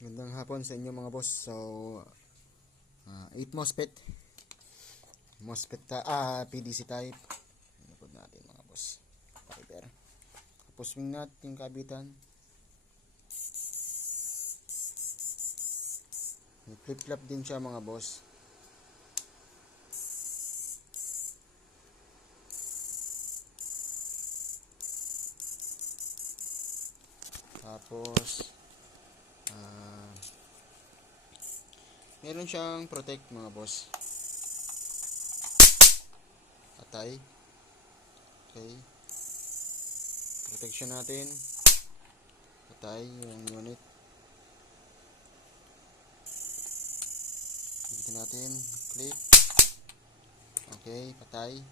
Magandang hapon sa inyo mga boss. So, 8 MOSFET. PDC type. Inipod natin mga boss. Fiber. Tapos swing natin yung kabitan. Flip-flop din siya mga boss. Tapos, meron siyang protect mga boss. Atay. Okay. Protection natin. Atay yung unit. Dito natin. Clip. Okay. Patay.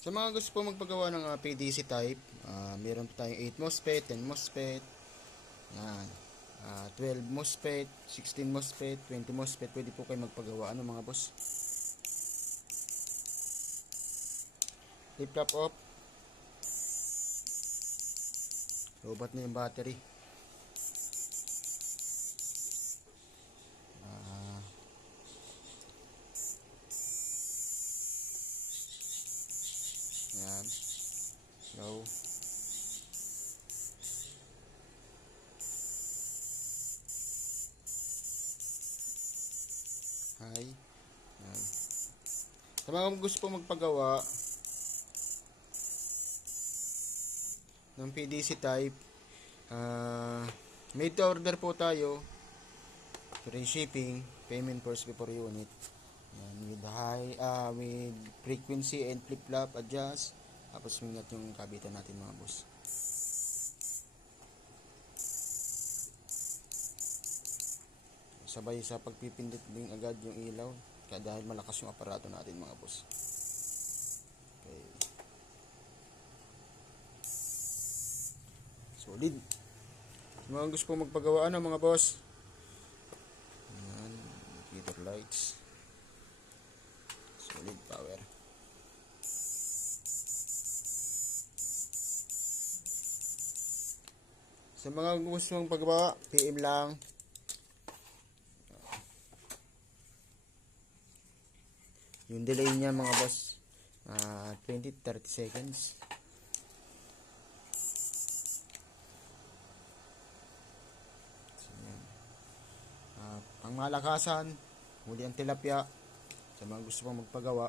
Sa mga gusto po magpagawa ng PDC type, meron po tayong 8 MOSFET, 10 MOSFET, yan, 12 MOSFET, 16 MOSFET, 20 MOSFET, pwede po kayo magpagawa mga boss. Flip-flop off. Lobat na yung battery. Yan. Low. High. Yan. Sa mga gusto po magpagawa ng PDC type, made to order po tayo. Free shipping, payment first before unit. Yan, with frequency and flip-flop adjust. Tapos mingat yung kabitan natin mga boss. Sabay sa pagpipindot din agad yung ilaw. Kaya dahil malakas yung aparato natin mga boss. Okay. Solid. Mga gusto po magpagawaan ng mga boss. Ayan. Heater lights. Solid power. Sa mga gusto mong paggawa, PM lang. Yung delay niya mga boss, 20-30 seconds. Ang malakasan, huli ang tilapia. Sa mga gusto pang magpagawa,